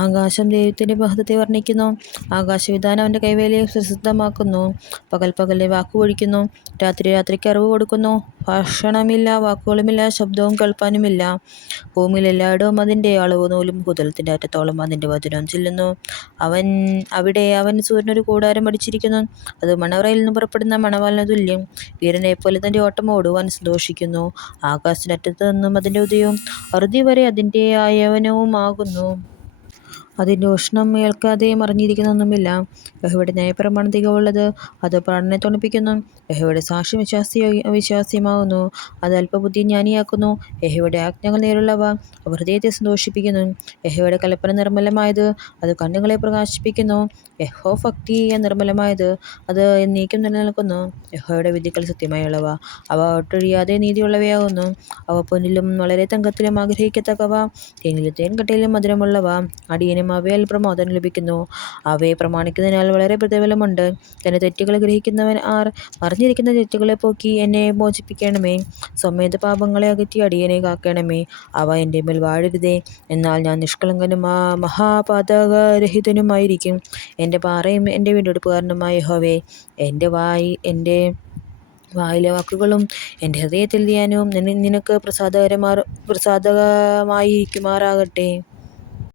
ആകാശം ദൈവത്തിൻ്റെ മഹത്വത്തെ വർണ്ണിക്കുന്നു. ആകാശവിധാനം അവൻ്റെ കൈവേലയെ പ്രസിദ്ധമാക്കുന്നു. പകൽ പകലിനെ വാക്കുപൊഴിക്കുന്നു, രാത്രി രാത്രിക്ക് അറിവ് കൊടുക്കുന്നു. ഭാഷണമില്ല, വാക്കുകളുമില്ല, ശബ്ദവും കേൾപ്പാനുമില്ല. ഭൂമിയിൽ എല്ലായിടവും അതിൻ്റെ അളവ് നൂലും ഭൂതലത്തിൻ്റെ അറ്റത്തോളം അതിൻ്റെ വചനം ചെല്ലുന്നു. അവൻ സൂര്യനൊരു കൂടാരം അടിച്ചിരിക്കുന്നു. അത് മണവറയിൽ നിന്ന് പുറപ്പെടുന്ന മണവാളിന് തുല്യം. വീരനെപ്പോലെ തൻ്റെ ഓട്ടം ഓടുവാൻ സന്തോഷിക്കുന്നു. ആകാശത്തിൻ്റെ അറ്റത്ത് നിന്നും അതിൻ്റെ ഉദയവും അറുതി വരെ അതിൻ്റെ അയനവുമാകുന്നു. അതിൻ്റെ ഉഷ്ണം ഏൽക്കാതെ മറിഞ്ഞിരിക്കുന്നൊന്നുമില്ല. യഹോവയുടെ ന്യായപ്രമാണം തികവുള്ളത്, അത് പ്രാണനെ തണുപ്പിക്കുന്നു. യഹോവയുടെ സാക്ഷ്യം അവിശ്വാസ്യമാകുന്നു, അത് അല്പബുദ്ധിയെ ജ്ഞാനിയാക്കുന്നു. യഹോവയുടെ ആജ്ഞകൾ നേരുള്ളവ, അവ ഹൃദയത്തെ സന്തോഷിപ്പിക്കുന്നു. യഹോവയുടെ കൽപ്പന നിർമ്മലമായത്, അത് കണ്ണുകളെ പ്രകാശിപ്പിക്കുന്നു. യഹോഭക്തി നിർമ്മലമായത്, അത് എന്നേക്കും നിലനിൽക്കുന്നു. യഹോവയുടെ വിധികൾ സത്യമായുള്ളവ, അവ ഒട്ടൊഴിയാതെ നീതിയുള്ളവയാകുന്നു. അവ പൊന്നിലും വളരെ തങ്കത്തിലും ആഗ്രഹിക്കത്തക്കവ, തേനിലും തേൻകട്ടയിലും മധുരമുള്ളവ. അടിയനും അവയിൽ പ്രമോദം ലഭിക്കുന്നു. അവയെ പ്രമാണിക്കുന്നതിനാൽ വളരെ പ്രതിഫലമുണ്ട്. തൻ്റെ തെറ്റുകൾ ഗ്രഹിക്കുന്നവൻ ആർ? മറിഞ്ഞിരിക്കുന്ന തെറ്റുകളെ പോക്കി എന്നെ മോചിപ്പിക്കണമേ. സ്വമേധ പാപങ്ങളെ അകറ്റി അടിയനെ കാക്കണമേ. അവ എൻ്റെ മേൽ വാഴരുതേ. എന്നാൽ ഞാൻ നിഷ്കളങ്കനും മഹാപാതകരഹിതനുമായിരിക്കും. എൻ്റെ പാറയും എൻ്റെ വീണ്ടെടുപ്പുകാരനുമായ യഹോവേ, എൻ്റെ വായിലെ വാക്കുകളും എൻ്റെ ഹൃദയത്തിൽ ധ്യാനവും നിനക്ക് പ്രസാദകമായിരിക്കുമാറാകട്ടെ.